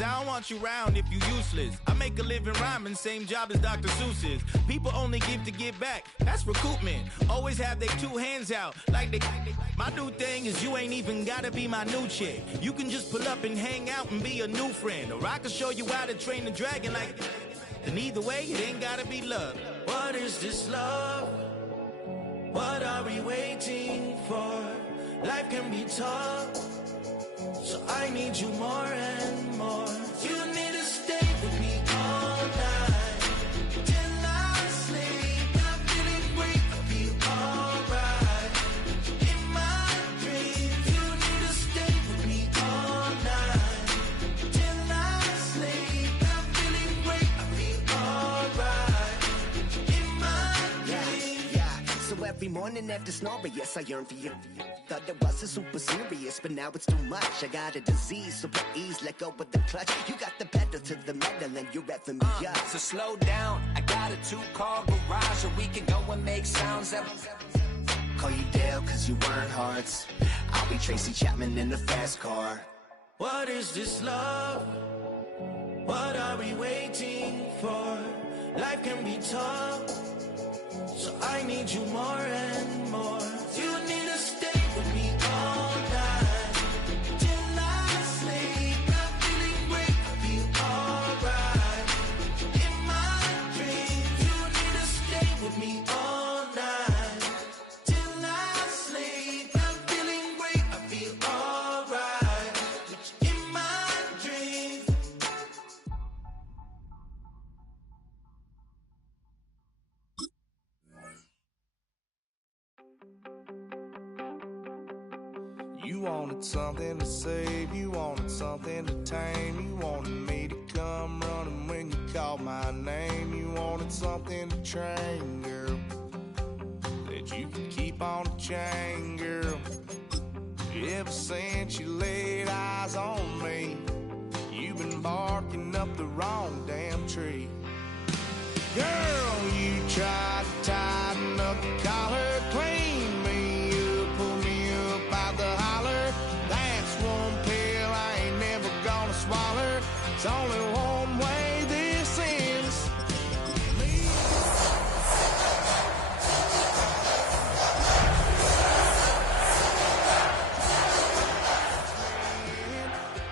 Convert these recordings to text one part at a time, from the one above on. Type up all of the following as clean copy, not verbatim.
Cause I don't want you round if you useless. I make a living rhyming, same job as Dr. Seuss's. People only give to get back, that's recoupment. Always have their two hands out, like they. My new thing is you ain't even gotta be my new chick. You can just pull up and hang out and be a new friend. Or I can show you how to train the dragon like. And either way, it ain't gotta be love. What is this love? What are we waiting for? Life can be tough, so I need you more and more. You need to stay with me all night till I sleep. I'm feeling great, I feel alright. In my dreams, you need to stay with me all night till I sleep. I'm feeling great, I feel alright. In my dreams. Yeah. So every morning after snoring, yes, I yearn for you. Thought it wasn't super serious, but now it's too much. I got a disease, so please let go with the clutch. You got the pedal to the metal and you're reffing me up. So slow down, I got a 2-car garage, so we can go and make sounds that... Call you Dale, cause you weren't hearts. I'll be Tracy Chapman in the fast car. What is this love? What are we waiting for? Life can be tough, so I need you more and more. You need to stay with me all night till I sleep. I'm feeling great, I feel alright. In my dreams, you need to stay with me all night till I sleep. I'm feeling great, I feel alright. In my dreams. You wanted something to save, you wanted something to tame. You wanted me to come running when you called my name. You wanted something to train, girl, that you could keep on the chain, girl. Ever since you laid eyes on me, you've been barking up the wrong damn tree. Girl, you tried to tighten up the collar, clean me up, pull me up out the holler. That's one pill I ain't never gonna swallow. It's only one way this ends.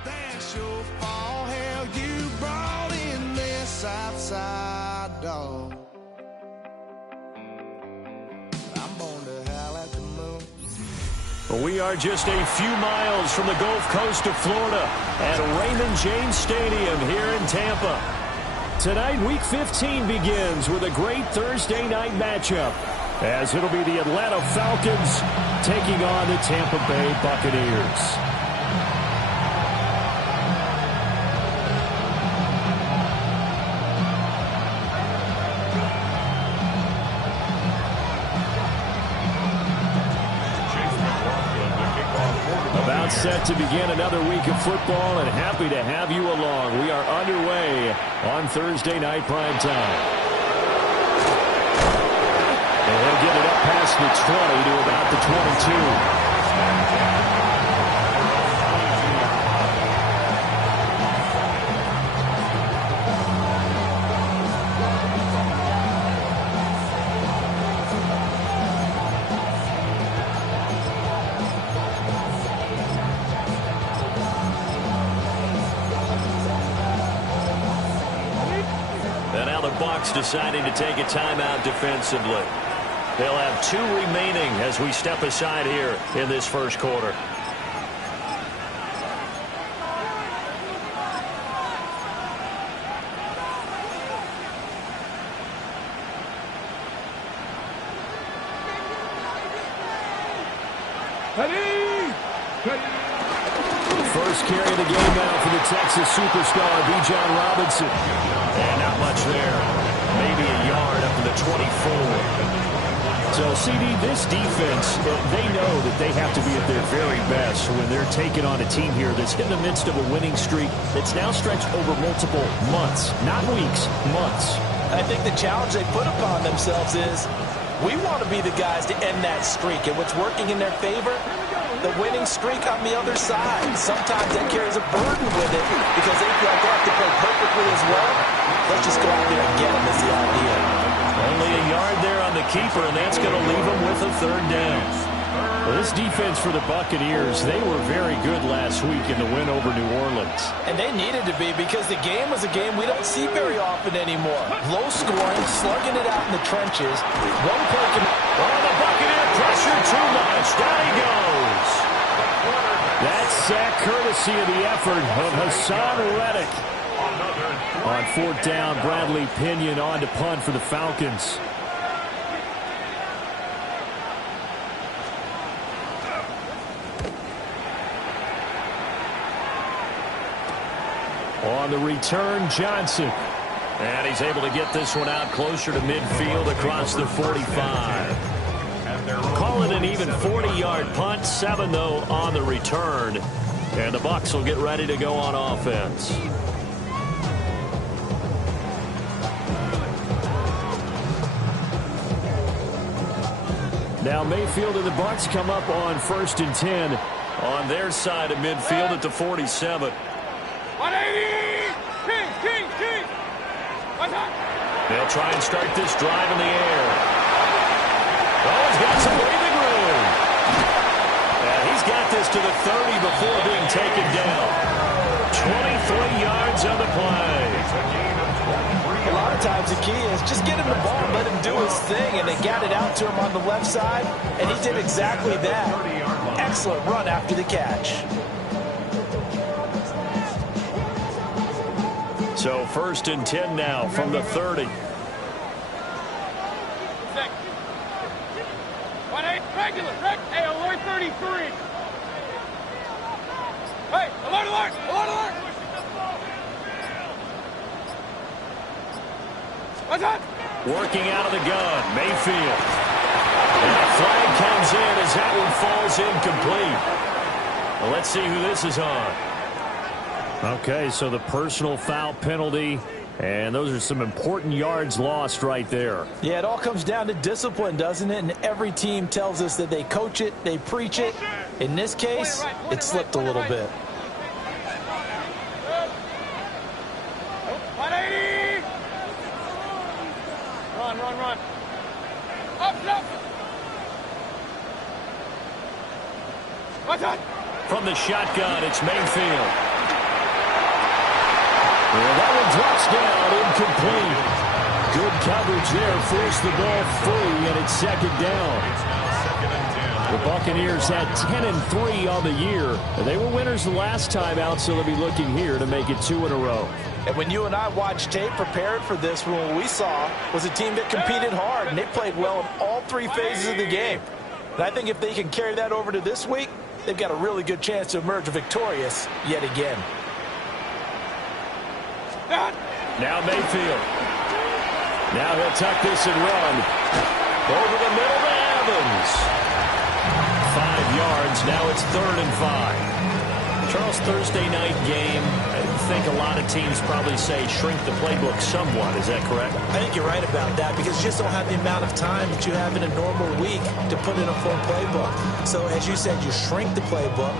That's your fault, hell, you brought in this outside dog. I'm born to howl at the moon. We are just a few miles from the Gulf Coast of Florida at Raymond James Stadium here in Tampa. Tonight, Week 15 begins with a great Thursday night matchup, as it'll be the Atlanta Falcons taking on the Tampa Bay Buccaneers. About set to begin another week of football, and happy to have you along. We are underway on Thursday night prime time. And he'll get it up past the 20 to about the 22. Bucs deciding to take a timeout defensively. They'll have 2 remaining as we step aside here in this first quarter. First carry of the game now for the Texas superstar, Bijan Robinson. And not much there. Maybe a yard up to the 24. So, CD, this defense, they know that they have to be at their very best when they're taking on a team here that's in the midst of a winning streak that's now stretched over multiple months, not weeks, months. I think the challenge they put upon themselves is we want to be the guys to end that streak, and what's working in their favor, the winning streak on the other side. Sometimes that carries a burden with it because they feel like just go out there and get them is the idea. Only a yard there on the keeper, and that's going to leave them with a third down. Well, this defense for the Buccaneers, they were very good last week in the win over New Orleans. And they needed to be because the game was a game we don't see very often anymore. Low scoring, slugging it out in the trenches. One play can... Oh, the Buccaneer pressure too much. Down he goes. That sack courtesy of the effort of Hassan Reddick. On fourth down, Bradley Pinion on to punt for the Falcons. On the return, Johnson. And he's able to get this one out closer to midfield across the 45. Call it an even 40-yard punt. 7, though, on the return. And the Bucs will get ready to go on offense. Now Mayfield and the Bucs come up on 1st and 10 on their side of midfield at the 47. 180! King! They'll try and start this drive in the air. Oh, he's got some breathing room. And he's got this to the 30 before being taken down. 23 yards on the play. A lot of times the key is just get him the ball and let him do his thing, and they got it out to him on the left side, and he did exactly that. Excellent run after the catch. So 1st and 10 now from the 30. 1-8, regular. Hey, alert 33. Hey, alert. What's that? Working out of the gun, Mayfield. And the flag comes in as that one falls incomplete. Well, let's see who this is on. Okay, so the personal foul penalty, and those are some important yards lost right there. Yeah, it all comes down to discipline, doesn't it? And every team tells us that they coach it, they preach it. In this case, it slipped a little bit. 180! Run. Up! What's that? From the shotgun, it's Mayfield. Well, that one drops down, incomplete. Good coverage there, forced the ball free, and it's 2nd down. The Buccaneers had 10-3 on the year. They were winners the last time out, so they'll be looking here to make it 2 in a row. And when you and I watched tape prepared for this, what we saw was a team that competed hard, and they played well in all 3 phases of the game. And I think if they can carry that over to this week, they've got a really good chance to emerge victorious yet again. Now Mayfield. Now he'll tuck this and run. Over the middle to Evans. 5 yards. Now it's 3rd and 5. Charles, Thursday night game. I think a lot of teams probably say shrink the playbook somewhat. Is that correct? I think you're right about that because you just don't have the amount of time that you have in a normal week to put in a full playbook. So as you said, you shrink the playbook.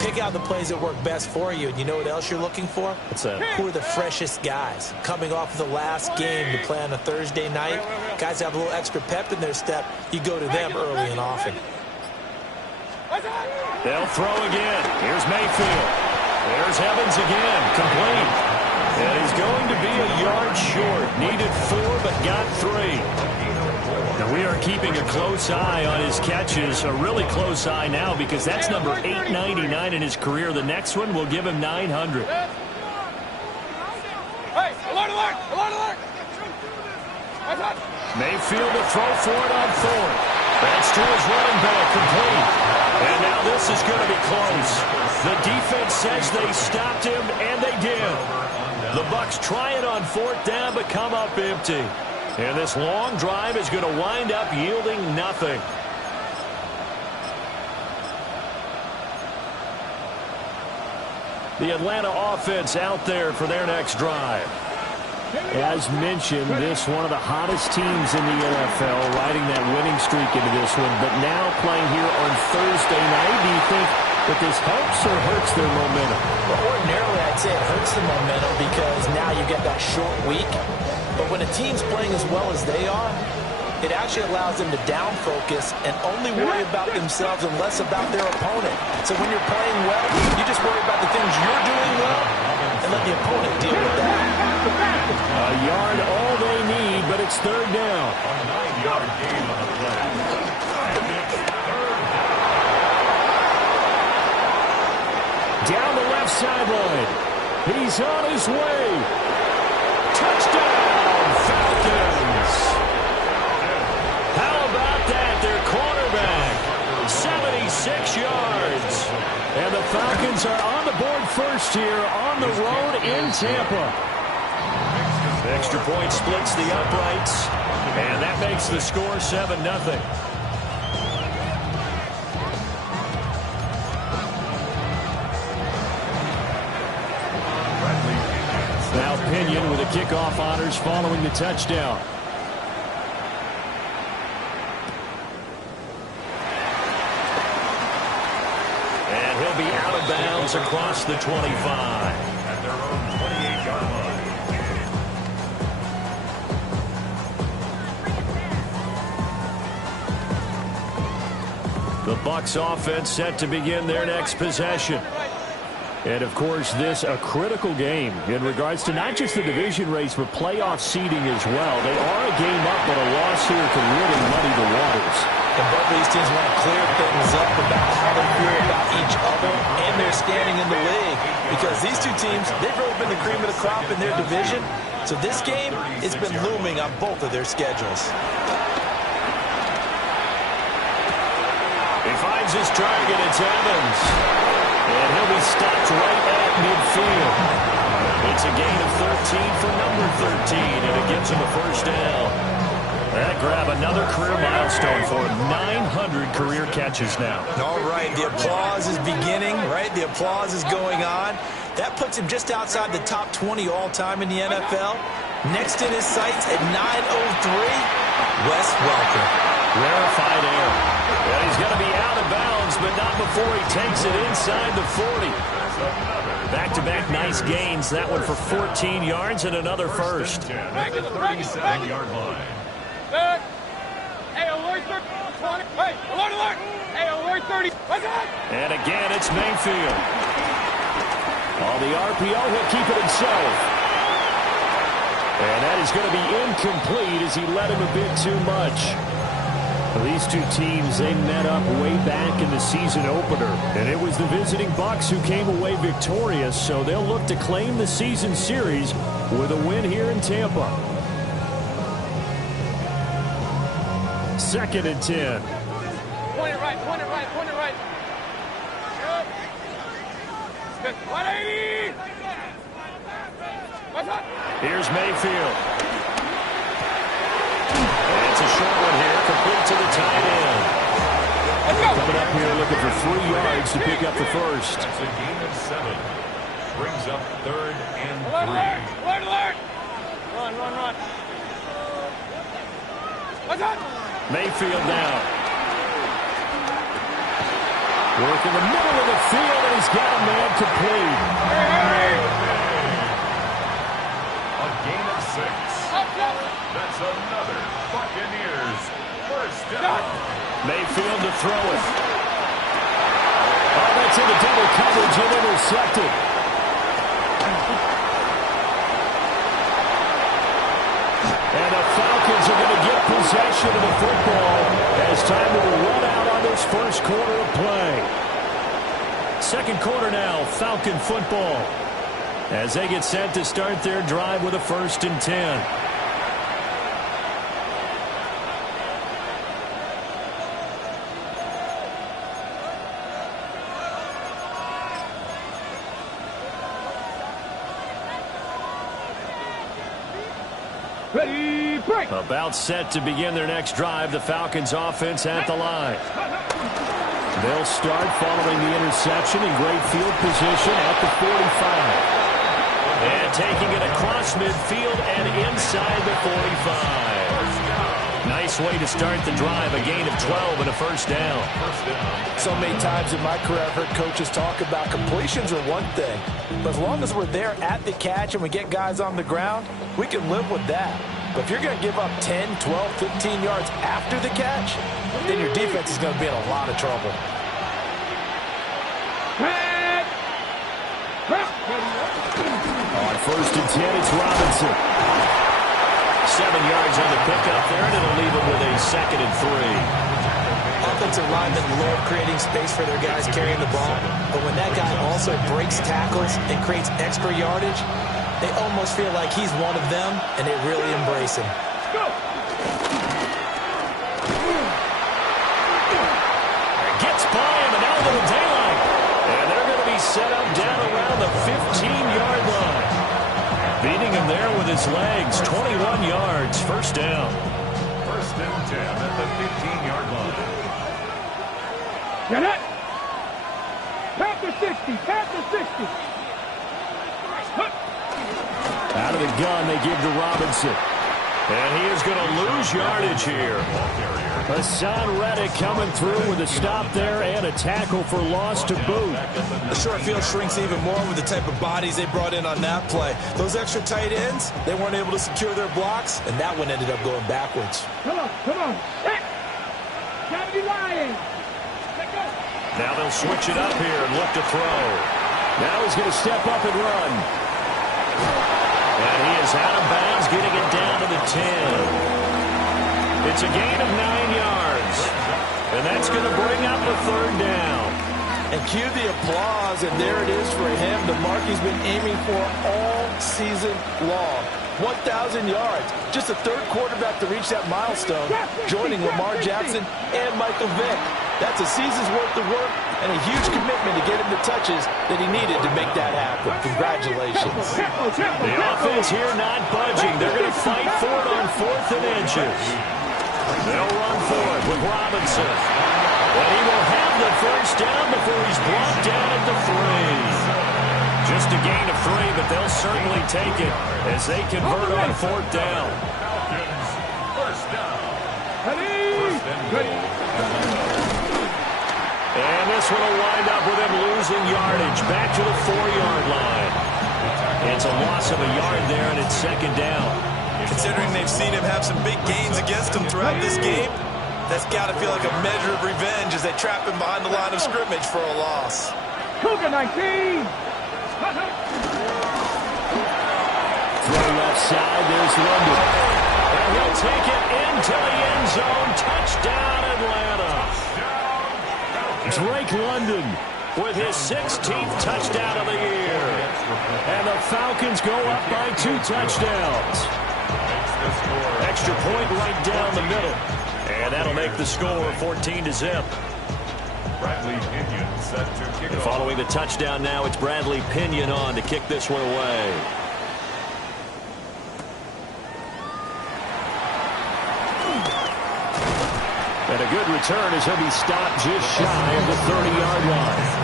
Pick out the plays that work best for you. And you know what else you're looking for? What's that? Who are the freshest guys? Coming off of the last game to play on a Thursday night, guys have a little extra pep in their step. You go to them early and often. They'll throw again. Here's Mayfield. There's Evans again. Complete. And he's going to be a yard short. Needed 4, but got 3. Now we are keeping a close eye on his catches, a really close eye now because that's number 899 in his career. The next one will give him 900. Hey, alert! Mayfield to throw for it on 4th. That's to his running back, complete. And now this is going to be close. The defense says they stopped him, and they did. The Bucs try it on 4th down, but come up empty. And this long drive is going to wind up yielding nothing. The Atlanta offense out there for their next drive. As mentioned, this one of the hottest teams in the NFL, riding that winning streak into this one. But now playing here on Thursday night, do you think But this helps or hurts their momentum? Well, ordinarily, I'd say it hurts the momentum because now you get that short week. But when a team's playing as well as they are, it actually allows them to down focus and only worry about themselves and less about their opponent. So when you're playing well, you just worry about the things you're doing well and let the opponent deal with that. A yard all they need, but it's third down. A 9-yard gain on the play. Down the left sideline. He's on his way. Touchdown, Falcons. How about that? Their quarterback, 76 yards. And the Falcons are on the board first here on the road in Tampa. Extra point splits the uprights, and that makes the score 7-0. Now Pinion with the kickoff honors following the touchdown. And he'll be out of bounds across the 25. At their own 28-yard line. The Bucs offense set to begin their next possession. And, of course, this a critical game in regards to not just the division race, but playoff seeding as well. They are a game up, but a loss here can really muddy the waters. And both of these teams want to clear things up about how they feel about each other and their standing in the league. Because these two teams, they've really been the cream of the crop in their division. So this game, it's been looming on both of their schedules. He finds his target. It's Evans. And he'll be stopped right at midfield. It's a gain of 13 for number 13, and it gives him a first down. That grab another career milestone for him. 900 career catches now. All right, the applause is beginning, right? The applause is going on. That puts him just outside the top 20 all-time in the NFL. Next in his sights at 903, Wes Welker. Rarefied air. And he's going to be out of bounds, but not before he takes it inside the 40. Back-to-back nice gains. That one for 14 yards and another first. Back at the 37-yard line. Hey, alert 30. Hey, alert. Hey, alert 30. What's up? And again, it's Mayfield. On the RPO, he'll keep it himself. And that is going to be incomplete as he led him a bit too much. These two teams, they met up way back in the season opener. And it was the visiting Bucs who came away victorious, so they'll look to claim the season series with a win here in Tampa. 2nd and 10. Point it right. Good. 180. What's up? Here's Mayfield. And it's a short one here, complete to the tight end. Let's go. Coming up here looking for 3 yards to pick up the first. That's a gain of 7. Brings up 3rd and 3. Alert. Run. What's up? Mayfield now. Work in the middle of the field, and he's got a man complete. A gain of 6. That's another Buccaneers first down. Mayfield to throw it. Oh, that's into double coverage and intercepted. And the Falcons are going to get possession of the football as time will run out on this first quarter of play. Second quarter now, Falcon football, as they get set to start their drive with a 1st and 10. Ready, break. About set to begin their next drive, the Falcons offense at the line. They'll start following the interception in great field position at the 45. And taking it across midfield and inside the 45. Nice nice way to start the drive. A gain of 12 and a first down. So many times in my career I've heard coaches talk about completions are one thing. But as long as we're there at the catch and we get guys on the ground, we can live with that. But if you're going to give up 10, 12, 15 yards after the catch, then your defense is going to be in a lot of trouble. On first and 10, it's Robinson. 7 yards on the pickup there, and it'll leave him with a 2nd and 3. Offensive linemen love creating space for their guys carrying the ball, but when that guy also breaks tackles and creates extra yardage, they almost feel like he's one of them, and they really embrace him. Gets by him, and now a little daylight. And they're going to be set up down around the 15-yard line. Beating him there with his legs, 21 yards, first down. First and 10 at the 15-yard line. Get it! Panther 60, Panther 60. Out of the gun, they give to Robinson. And he is going to lose yardage here. Hassan Reddick coming through with a stop there and a tackle for loss to boot. The short field shrinks even more with the type of bodies they brought in on that play. Those extra tight ends, they weren't able to secure their blocks, and that one ended up going backwards. Come on, come on. Hey! Gotta be lying. Let go. Now they'll switch it up here and look to throw. Now he's going to step up and run. And he is out of bounds, getting it down to the 10. It's a gain of 9 yards. And that's going to bring up a 3rd down. And cue the applause, and there it is for him, the mark he's been aiming for all season long. 1,000 yards. Just the 3rd quarterback to reach that milestone, joining Lamar Jackson and Michael Vick. That's a season's worth of work and a huge commitment to get him the touches that he needed to make that happen. Congratulations. The offense here not budging. They're going to fight for it on 4th and inches. They'll run for it with Robinson. But he will have the first down before he's brought down at the 3. Just a gain of 3, but they'll certainly take it as they convert on 4th down. First down. And this one will wind up with him losing yardage back to the 4-yard line. It's a loss of a yard there, and it's 2nd down. Considering they've seen him have some big gains against him throughout this game, that's got to feel like a measure of revenge as they trap him behind the line of scrimmage for a loss. Cougar 19. Throw left side, there's London. And he'll take it into the end zone. Touchdown, Atlanta. Drake London with his 16th touchdown of the year. And the Falcons go up by 2 touchdowns. Extra point right down the middle. And that'll make the score 14-0. Bradley Pinion set to kick off. Following the touchdown now, it's Bradley Pinion on to kick this one away. And a good return as he'll be stopped just shy of the 30-yard line.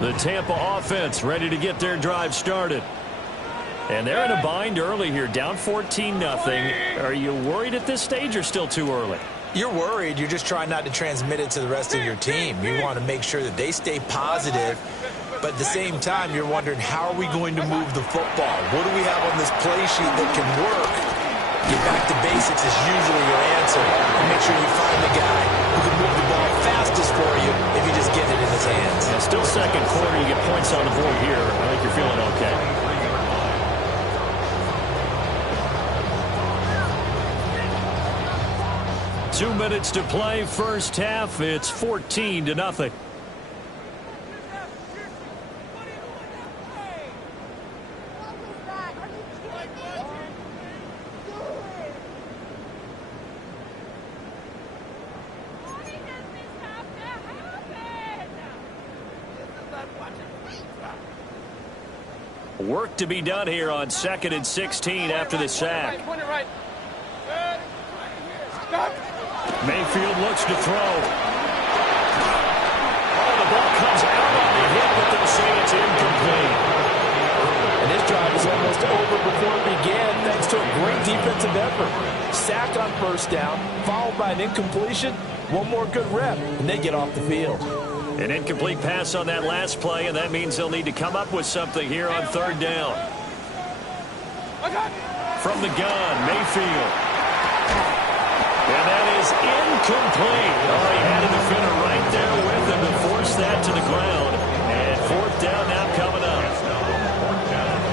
The Tampa offense ready to get their drive started. And they're in a bind early here, down 14-0. Are you worried at this stage or still too early? You're worried. You're just trying not to transmit it to the rest of your team. You want to make sure that they stay positive. But at the same time, you're wondering, how are we going to move the football? What do we have on this play sheet that can work? Get back to basics is usually your answer. And make sure you find the guy who can move the ball fastest for you if you just get it in his hands. Yeah, still 2nd quarter. You get points on the board here. I think you're feeling okay. Two minutes to play, first half. It's 14-0. Work to be done here on 2nd and 16 after the sack. Mayfield looks to throw. Oh, the ball comes out on the hit, but they'll say it's incomplete. first down, followed by an incompletion, one more good rep, and they get off the field. An incomplete pass on that last play, and that means they'll need to come up with something here on third down. From the gun, Mayfield. And that is incomplete. Oh, he had a defender right there with him to force that to the ground. And fourth down now coming up.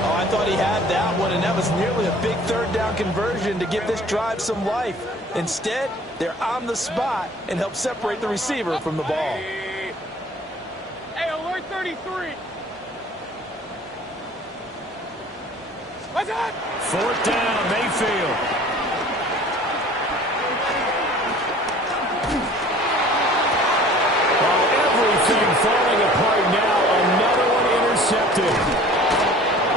Oh, I thought he had that one, and that was nearly a big third down conversion to give this drive some life. Instead, they're on the spot and help separate the receiver from the ball. Hey, alert 33. What's that? Fourth down, Mayfield. Everything falling apart now. Another one intercepted.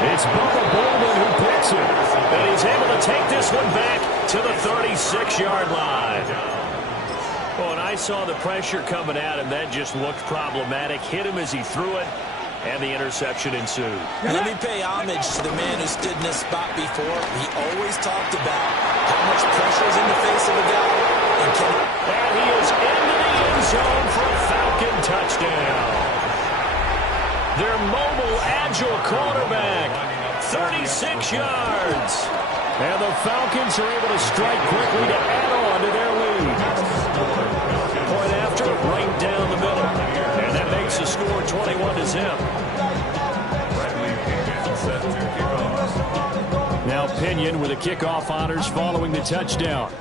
It's Bubba Bolden who picks it. And he's able to take this one back to the 36-yard line. Well, and I saw the pressure coming at him. That just looked problematic. Hit him as he threw it, and the interception ensued. Let me pay homage to the man who stood in this spot before. He always talked about how much pressure is in the face of a guy. And he is into the end zone for a Falcon touchdown. Their mobile, agile quarterback, 36 yards. And the Falcons are able to strike quickly to add on to their lead. Point after, right down the middle. And that makes the score 21-0. Now Pinion with the kickoff honors following the touchdown.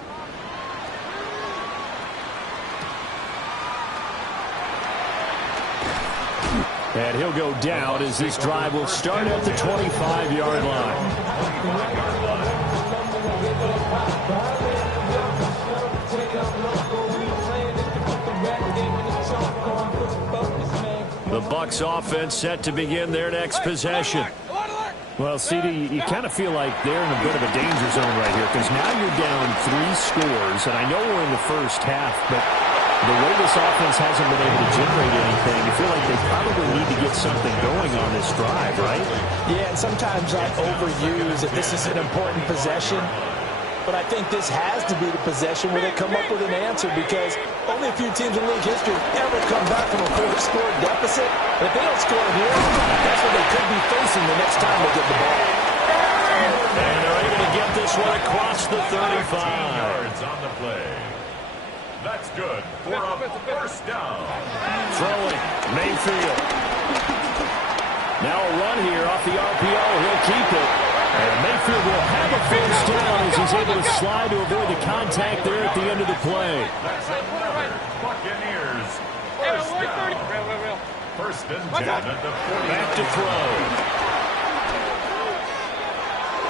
And he'll go down as this drive will start at the 25-yard line. The Bucs offense set to begin their next possession. Well, CD, you kind of feel like they're in a bit of a danger zone right here because now you're down 3 scores, and I know we're in the first half, but the way this offense hasn't been able to generate anything, you feel like they probably need to get something going on this drive, right? Yeah, and sometimes I overuse that this is an important possession, but I think this has to be the possession where they come up with an answer because only a few teams in league history ever come back from a four-score deficit. If they don't score here, that's what they could be facing the next time they get the ball. And they're able to get this one across the 35. yards on the play. That's good for a first down. Throwing, Mayfield. Now a run here off the RPO. He'll keep it. And Mayfield will have a first down as he's able to slide to avoid the contact there at the end of the play. That's another Buccaneers. First down. First and 10 at the 40. Back to throw.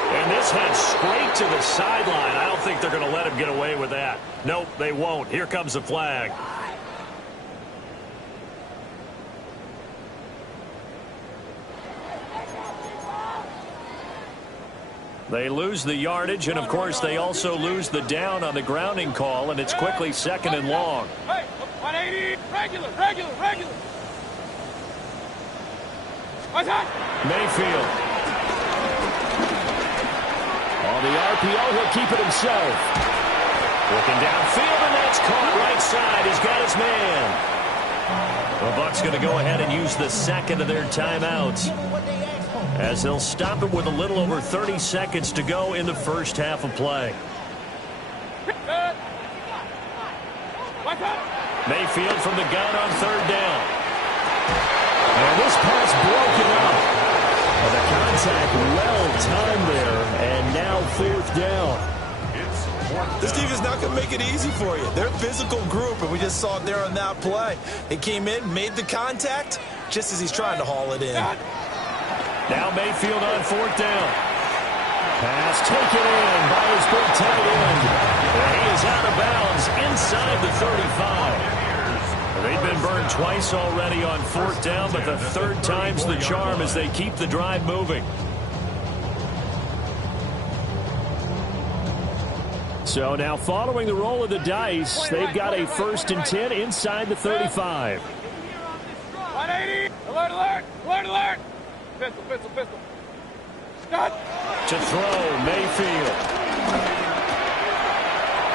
And this heads straight to the sideline. I don't think they're going to let him get away with that. Nope, they won't. Here comes the flag. They lose the yardage, and, of course, they also lose the down on the grounding call, and it's quickly second and long. Hey, 180. Regular. What's that? Mayfield. On the RPO, he'll keep it himself. Looking downfield, and that's caught right side. He's got his man. The Bucs going to go ahead and use the second of their timeouts as they'll stop it with a little over 30 seconds to go in the first half of play. Mayfield from the gun on third down. And this pass broken up. And the contact well-timed there, and now fourth down. This team is not going to make it easy for you. They're a physical group, and we just saw it there on that play. He came in, made the contact, just as he's trying to haul it in. Now Mayfield on fourth down. Pass taken in by his big tight end. And he is out of bounds inside the 35. They've been burned twice already on fourth down, but the third time's the charm as they keep the drive moving. So now following the roll of the dice, they've got a 1st and 10 inside the 35. 180. Alert. Pistol. To throw, Mayfield.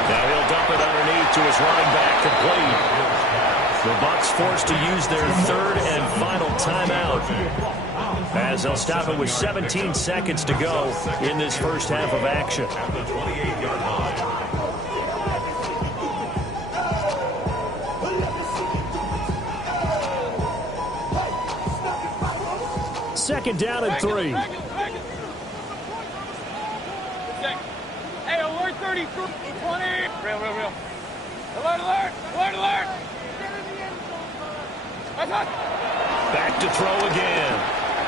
Now he'll dump it underneath to his running back, complete. The Bucs forced to use their third and final timeout, as they'll stop it with 17 seconds to go in this first half of action. Second down and 3. Hey, alert 30, 20. Real. Alert. Back to throw again.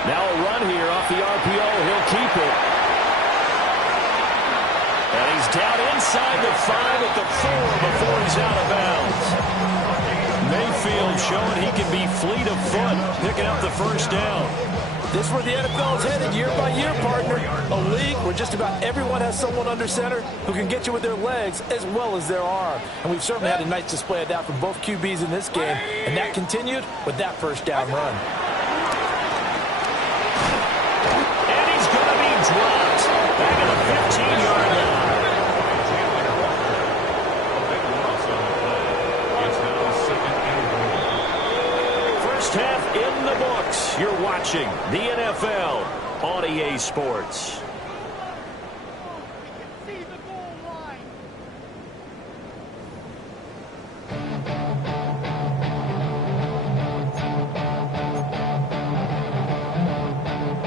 Now a run here off the RPO. He'll keep it. And he's down inside the 5 at the 4 before he's out of bounds. Mayfield showing he can be fleet of foot, picking up the first down. This is where the NFL is headed year by year, partner. A league where just about everyone has someone under center who can get you with their legs as well as their arm. And we've certainly had a nice display of that from both QBs in this game. And that continued with that first down run. And he's going to be dropped back at the 15-yard line. First half in the books. You're watching the NFL on EA Sports.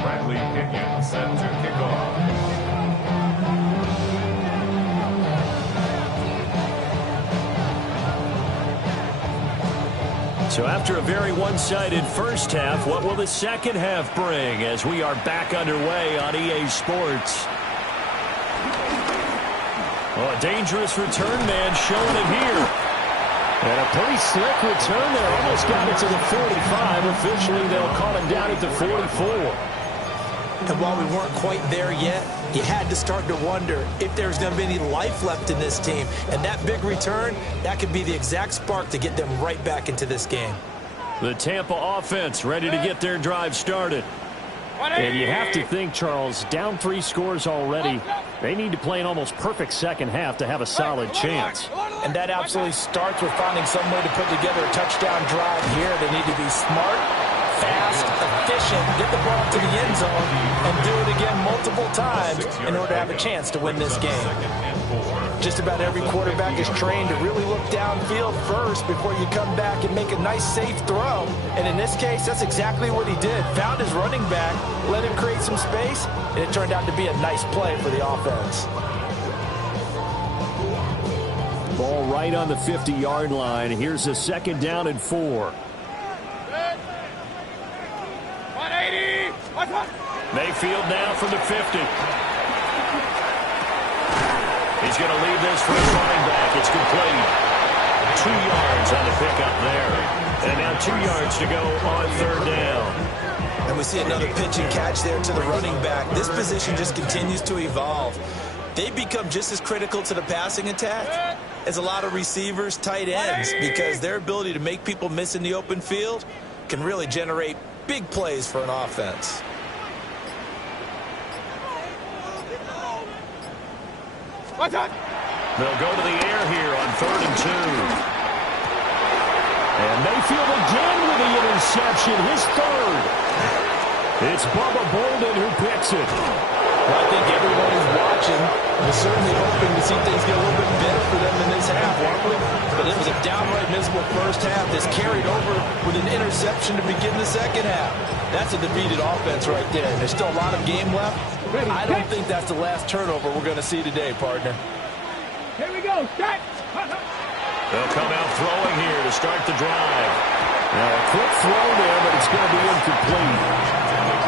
Bradley Pinion set to kick off. So after a very one-sided first half, what will the second half bring as we are back underway on EA Sports? Well, a dangerous return man showing it here. And a pretty slick return there. Almost got it to the 45. Officially, they'll call him down at the 44. And while we weren't quite there yet, you had to start to wonder if there's going to be any life left in this team. And that big return, that could be the exact spark to get them right back into this game. The Tampa offense ready to get their drive started. And you have to think, Charles, down 3 scores already. They need to play an almost perfect second half to have a solid chance. And that absolutely starts with finding some way to put together a touchdown drive here. They need to be smart, fast, efficient, get the ball to the end zone, and do it again multiple times in order to have a chance to win this game. Just about every quarterback is trained to really look downfield first before you come back and make a nice, safe throw. And in this case, that's exactly what he did. Found his running back, let him create some space, and it turned out to be a nice play for the offense. Ball right on the 50-yard line. Here's a second down and 4. 180. Mayfield now from the 50. He's going to leave this for his running back. It's complete. 2 yards on the pickup there. And now 2 yards to go on third down. And we see another pitch and catch there to the running back. This position just continues to evolve. They become just as critical to the passing attack as a lot of receivers, tight ends, because their ability to make people miss in the open field can really generate big plays for an offense. They'll go to the air here on 3rd and 2. And Mayfield again with the interception, his 3rd. It's Bubba Bolden who picks it. Well, I think everyone who's watching was certainly hoping to see things get a little bit better for them in this half, weren't we? But it was a downright miserable first half that's carried over with an interception to begin the second half. That's a defeated offense right there. There's still a lot of game left. I don't think that's the last turnover we're going to see today, partner. Here we go. Set. They'll come out throwing here to start the drive. Now a quick throw there, but it's going to be incomplete.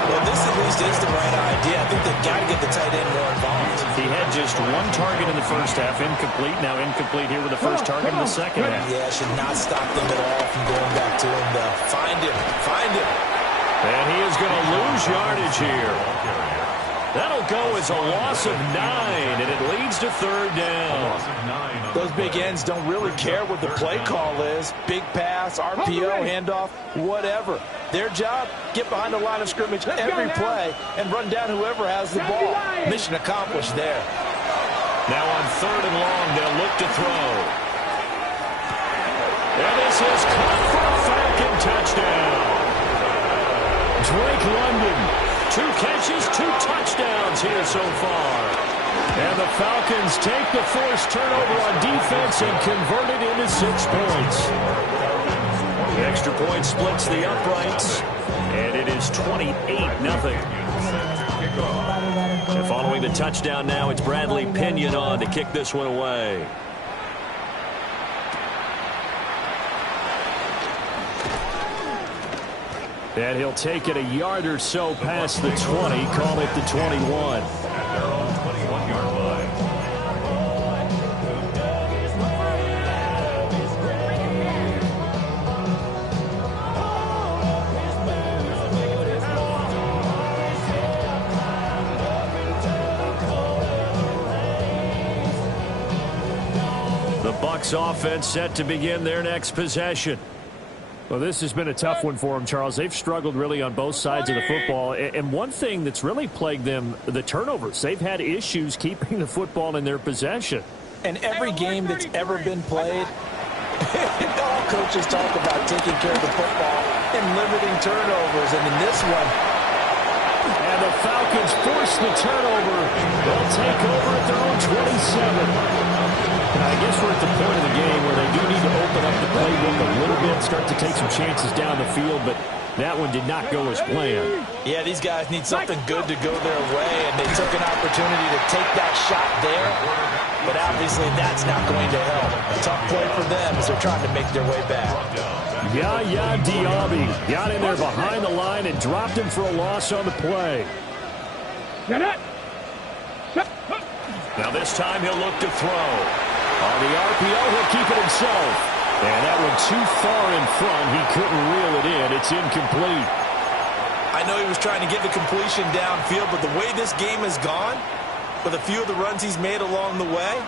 Well, this at least is the right idea. I think they've got to get the tight end more involved. He had just 1 target in the first half, incomplete. Now incomplete here with the first target in the second half. Yeah, should not stop them at all from going back to him, though. Find him. And he is going to lose yardage here. That'll go as a loss of 9, and it leads to third down. Those big ends don't really care what the play call is. Big pass, RPO, handoff, whatever. Their job, get behind the line of scrimmage every play and run down whoever has the ball. Mission accomplished there. Now on 3rd and long, they'll look to throw. And this is caught for a Falcon touchdown. Drake London, 2 catches, 2 touchdowns here so far. And the Falcons take the forced turnover on defense and convert it into 6 points. The extra point splits the uprights, and it is 28-0. And following the touchdown now, it's Bradley Pinion on to kick this one away. And he'll take it a yard or so past the 20, call it the 21. At their own 21-yard line. The Bucs offense set to begin their next possession. Well, this has been a tough one for them, Charles. They've struggled really on both sides of the football. And one thing that's really plagued them, the turnovers. They've had issues keeping the football in their possession. And every game that's ever been played, all coaches talk about taking care of the football and limiting turnovers. And in this one, and the Falcons force the turnover. They'll take over at their own 27. I guess we're at the point of the game where they do need to open up the playbook a little bit, start to take some chances down the field, but that one did not go as planned. Yeah, these guys need something good to go their way, and they took an opportunity to take that shot there, but obviously that's not going to help. A tough play for them as they're trying to make their way back. Yaya Diaby got in there behind the line and dropped him for a loss on the play. Now this time he'll look to throw. On the RPO, he'll keep it himself. And that one too far in front. He couldn't reel it in. It's incomplete. I know he was trying to get the completion downfield, but the way this game has gone, with a few of the runs he's made along the way,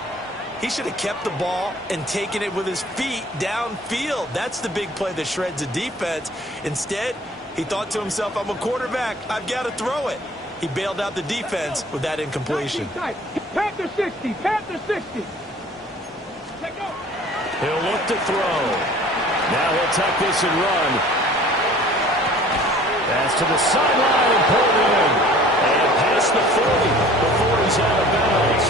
he should have kept the ball and taken it with his feet downfield. That's the big play that shreds a defense. Instead, he thought to himself, I'm a quarterback. I've got to throw it. He bailed out the defense with that incompletion. Panther 60, Panther 60. He'll look to throw. Now he'll tuck this and run. Pass to the sideline and pulled in. And past the 40 before he's out of bounds.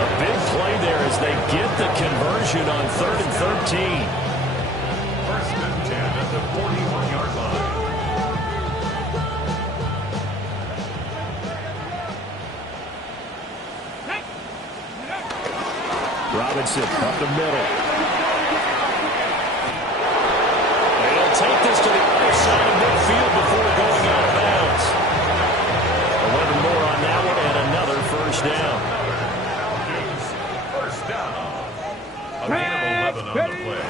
A big play there as they get the conversion on 3rd and 13. First and 10 at the 41-yard line. Robinson up the middle. And he'll take this to the other side of midfield before going out of bounds. 11 more on that one and another first down. First down. A gain of 11 on the play.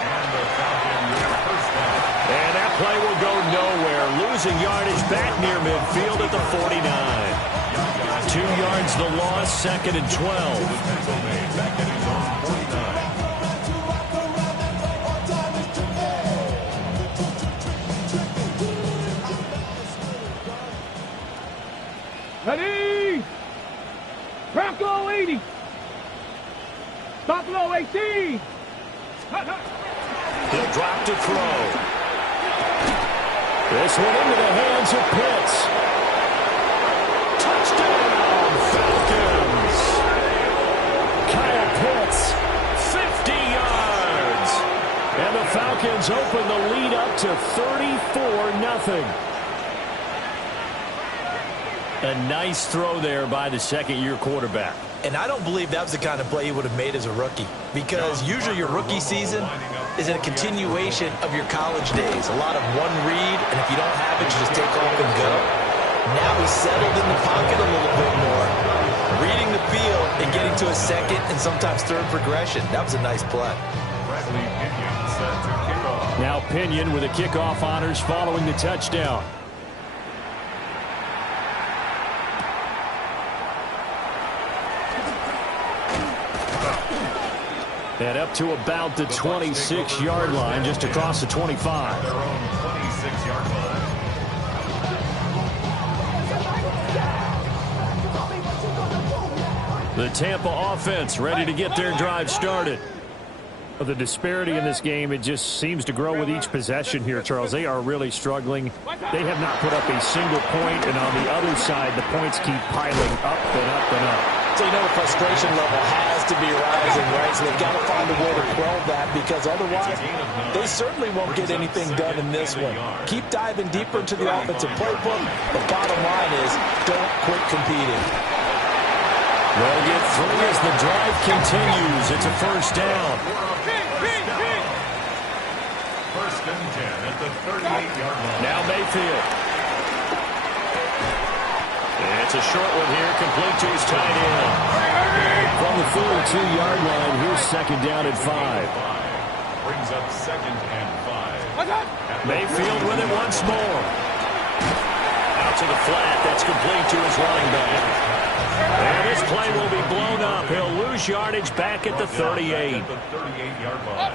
And the Falcons first down. And that play will go nowhere. Losing yardage back near midfield at the 49. 2 yards the loss, 2nd and 12. Ready? Bronco 80. Buffalo 18. He'll drop to throw. This one into the hands of Pitts. Touchdown, Falcons. Kyle Pitts, 50 yards. And the Falcons open the lead up to 34-0. A nice throw there by the second-year quarterback. And I don't believe that was the kind of play he would have made as a rookie, because usually your rookie season is a continuation of your college days. A lot of one read, and if you don't have it, you just take off and go. Now he's settled in the pocket a little bit more, reading the field and getting to a second and sometimes third progression. That was a nice play. Now Pinion with the kickoff honors following the touchdown. And up to about the 26-yard line, just across the 25. Their own 26-yard line. The Tampa offense ready to get their drive started. The disparity in this game, it just seems to grow with each possession here, Charles. They are really struggling. They have not put up a single point, and on the other side, the points keep piling up and up and up. So you know the frustration level has to be rising, right? So they've got to find a way to quell that, because otherwise they certainly won't get anything done in this one. Keep diving deeper into the offensive playbook. The bottom line is don't quit competing. They'll get three as the drive continues. It's a first down. First and 10 at the 38-yard line. Now Mayfield. It's a short one here, complete to his tight end. From the 42-yard line, here's second down at 5. Brings up second and 5. Mayfield with it once more. Out to the flat, that's complete to his running back. And this play will be blown up. He'll lose yardage back at the 38. At the 38-yard line.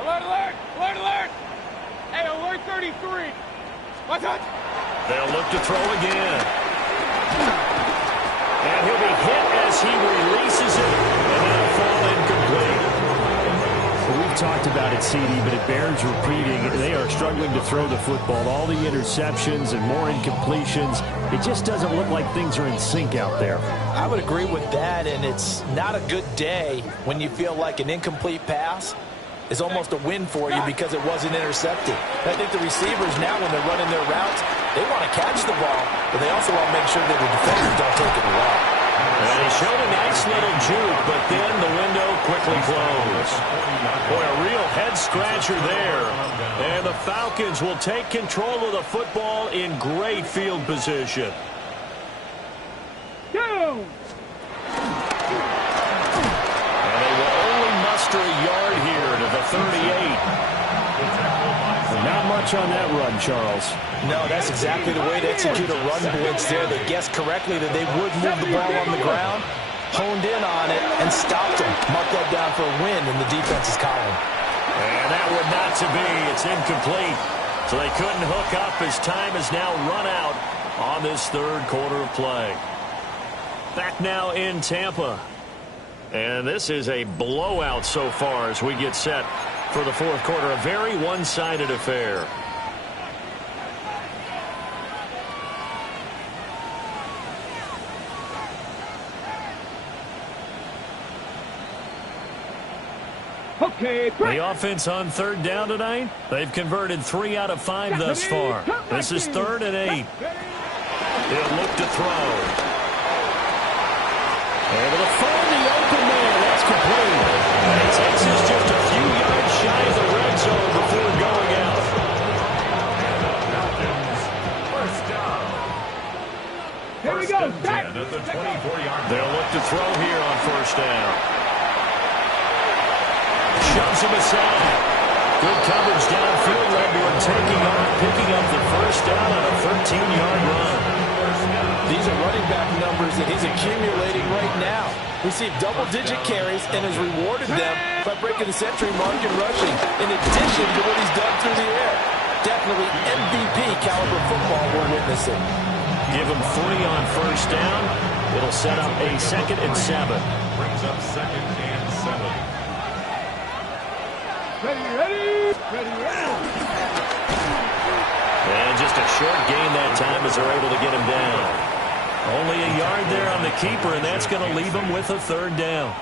Alert, alert, alert, alert. Hey, alert 33. Watch out. They'll look to throw again. And he'll be hit as he releases it, and it'll fall incomplete. We've talked about it, CD, but it bears repeating. They are struggling to throw the football. All the interceptions and more incompletions. It just doesn't look like things are in sync out there. I would agree with that, and it's not a good day when you feel like an incomplete pass is almost a win for you because it wasn't intercepted. I think the receivers now, when they're running their routes, they want to catch the ball, but they also want to make sure that the defenders don't take it away. And he showed a nice little juke, but then the window quickly closed. Boy, a real head-scratcher there. And the Falcons will take control of the football in great field position. Go! And they will only muster a yard here to the 38. Not much on that run, Charles. No, that's exactly the way to execute a run blitz there. They guessed correctly that they would move the ball on the ground, honed in on it, and stopped them. Mark that down for a win in the defense's column. And that would not to be. It's incomplete. So they couldn't hook up as time has now run out on this third quarter of play. Back now in Tampa. And this is a blowout so far as we get set for the fourth quarter. A very one-sided affair. Okay, the offense on third down tonight, they've converted 3 out of 5 thus far. This is 3rd and 8. They'll look to throw. Able to find the open man. That's complete. And it takes us just a few yards shy of the red zone before going out. First down. Here we go. At the 24-yard line. They'll look to throw here on first down. Shoves him aside. Good coverage downfield led to him taking off, picking up the first down on a 13-yard run. These are running back numbers that he's accumulating right now. Received double-digit carries and has rewarded them by breaking the century mark in rushing, in addition to what he's done through the air. Definitely MVP caliber football we're witnessing. Give him 3 on first down. It'll set up a 2nd and 7. Brings up 2nd and 7. Ready. And just a short gain that time as they're able to get him down. Only a yard there on the keeper, and that's going to leave him with a 3rd down.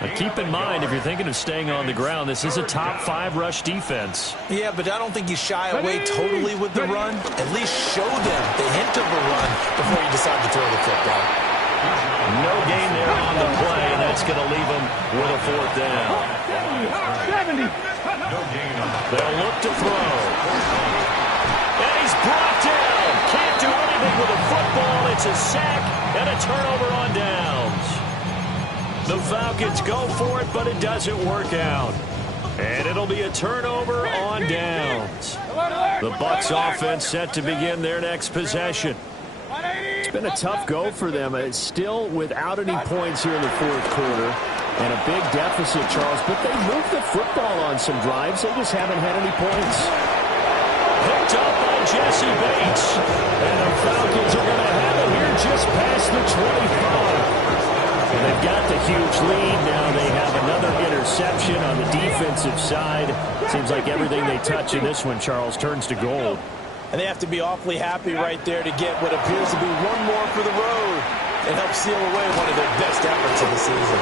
Now keep in mind, if you're thinking of staying on the ground, this is a top 5 rush defense. Yeah, but I don't think you shy away totally with the run. At least show them the hint of a run before you decide to throw the football. No gain there on the play, and that's going to leave him with a 4th down. 70. They'll look to throw. And he's brought down. Can't do anything with a football. It's a sack and a turnover on downs. The Falcons go for it, but it doesn't work out. And it'll be a turnover on downs. The Bucs offense set to begin their next possession. It's been a tough go for them. It's still without any points here in the fourth quarter. And a big deficit, Charles. But they moved the football on some drives. They just haven't had any points. picked up by Jesse Bates. And the Falcons are going to have it here just past the 25. And they've got the huge lead. Now they have another interception on the defensive side. Seems like everything they touch in this one, Charles, turns to gold. And they have to be awfully happy right there to get what appears to be one more for the road and help seal away one of their best efforts of the season.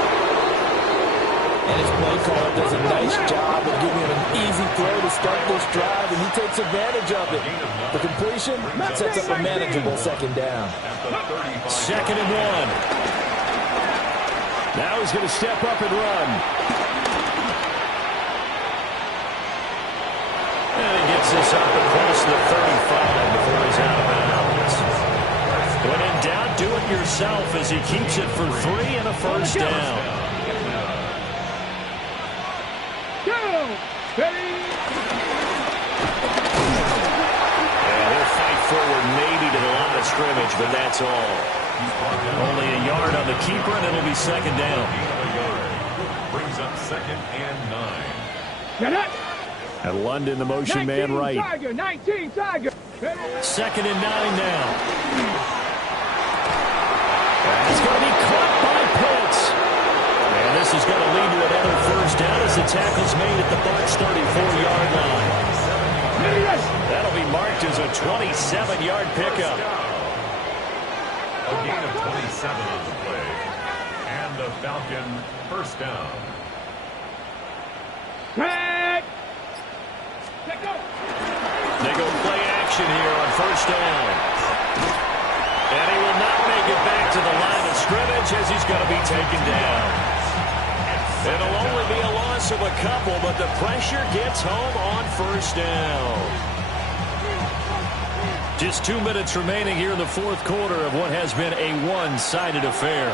And his play caller does a nice job of giving him an easy throw to start this drive, and he takes advantage of it. The completion sets up a manageable second down. 2nd and 1. Now he's going to step up and run. And he gets this up across the 35 before he's out of bounds. When in doubt, do it yourself as he keeps it for 3 and a first down. And he'll fight forward maybe to the line of scrimmage, but that's all. Only a yard on the keeper, and it'll be second down. Brings up 2nd and 9. And London, the motion man right. 19 Tiger. 2nd and 9 now. And it's going to be caught by Pitts. And this is going to lead to another first down as the tackle's made at the Bucs 34-yard line. That'll be marked as a 27-yard pickup. A gain of 27 on the play. And the Falcon first down. They go play action here on first down. And he will not make it back to the line of scrimmage as he's going to be taken down. It'll only be a loss of a couple, but the pressure gets home on first down. Just 2 minutes remaining here in the fourth quarter of what has been a one-sided affair.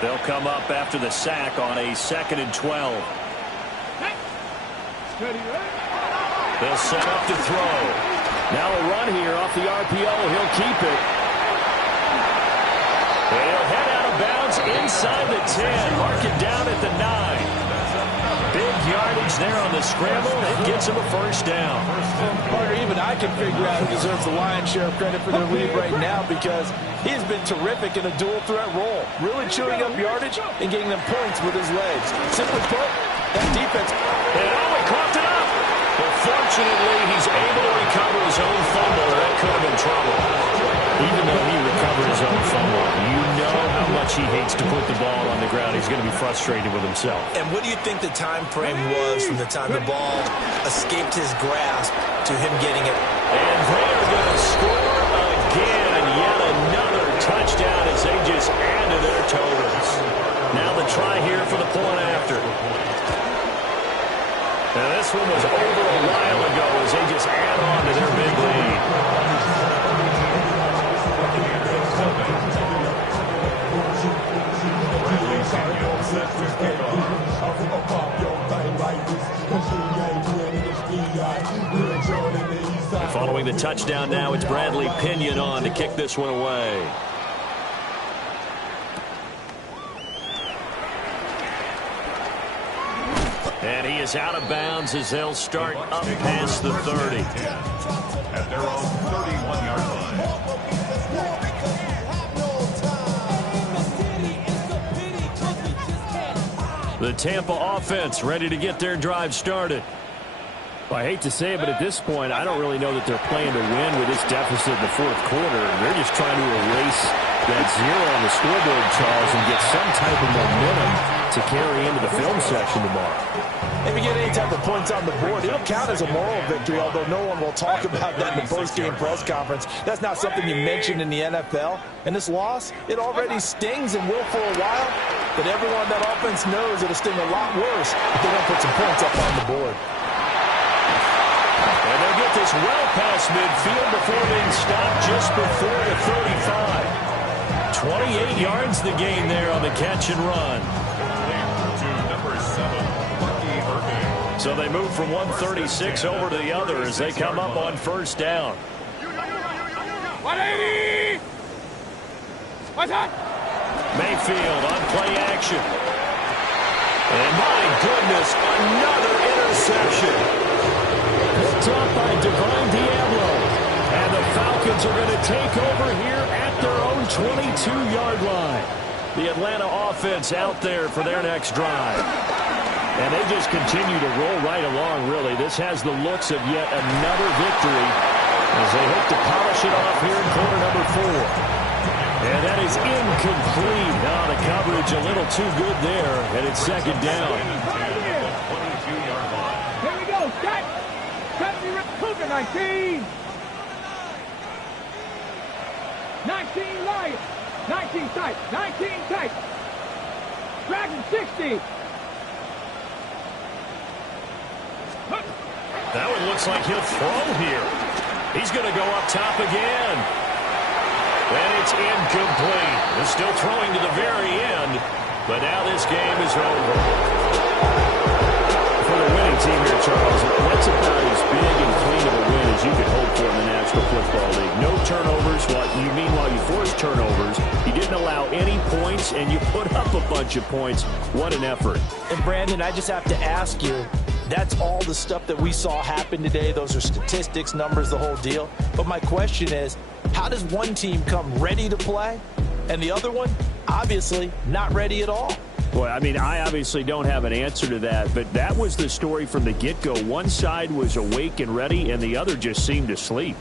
They'll come up after the sack on a 2nd and 12. They'll set up to throw. Now a run here off the RPO. He'll keep it. They'll head out of bounds inside the 10. Mark it down at the 9. Big yardage there on the scramble. It gets him a first down. Or even I can figure out who deserves the lion's share of credit for their lead right now, because he's been terrific in a dual threat role, really chewing up yardage and getting them points with his legs. Simply put, that defense. And he coughed it up. But fortunately, he's able to recover his own fumble. That could have been trouble. Even though he recovered his own fumble, you know how much he hates to put the ball on the ground. He's going to be frustrated with himself. And what do you think the time frame was from the time the ball escaped his grasp to him getting it? And they're going to score again. Yet another touchdown as they just add to their totals. Now the try here for the point after. Now this one was over a while ago as they just add on to their big lead. Following the touchdown now, it's Bradley Pinion on to kick this one away. And he is out of bounds as they'll start up past the 30. At their own 31-yard line. The Tampa offense ready to get their drive started. Well, I hate to say it, but at this point, I don't really know that they're playing to win with this deficit in the fourth quarter. They're just trying to erase that zero on the scoreboard, Charles, and get some type of momentum to carry into the film section tomorrow. If you get any type of points on the board, it'll count as a moral victory, although no one will talk about that in the post-game press conference. That's not something you mention in the NFL. And this loss, it already stings and will for a while, but everyone on that offense knows it'll sting a lot worse if they don't put some points up on the board. And they'll get this well past midfield before being stopped just before the 35. 28 yards the gain there on the catch and run. To number 7, Lucky Irving. So they move from 136 over to the other as they come up on first down. 180! What's that? Mayfield on play action. And my goodness, another interception. Picked off by Divine Diablo. And the Falcons are going to take over here at their own 22-yard line. The Atlanta offense out there for their next drive. And they just continue to roll right along, really. This has the looks of yet another victory as they hope to polish it off here in quarter number 4. And that is incomplete. Now the coverage a little too good there, and it's second down. Here we go. Set. 70 Cougar 19. 19 Lions. 19 tight. 19 tight. Dragon 60. That one looks like he'll throw here. He's going to go up top again. And it's incomplete. He's still throwing to the very end, but now this game is over. For the winning team here, Charles, that's about as big and clean of a win as you could hope for in the National Football League. No turnovers. While you forced turnovers, you didn't allow any points, and you put up a bunch of points. What an effort. And, Brandon, I just have to ask you, that's all the stuff that we saw happen today. Those are statistics, numbers, the whole deal. But my question is, how does one team come ready to play and the other one, obviously, not ready at all? Well, I mean, I obviously don't have an answer to that, but that was the story from the get-go. One side was awake and ready, and the other just seemed to sleep.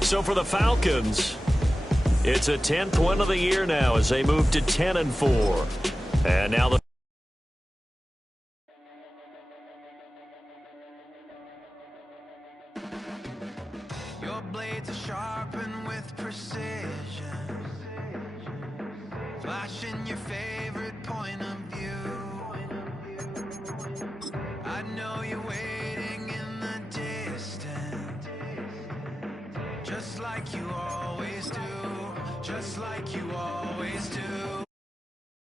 So for the Falcons, it's a 10th win of the year now as they move to 10-4. And now the Your blades are sharpened with precision, flashing your favorite point of view. I know you're waiting in the distance, just like you always do, just like you always do.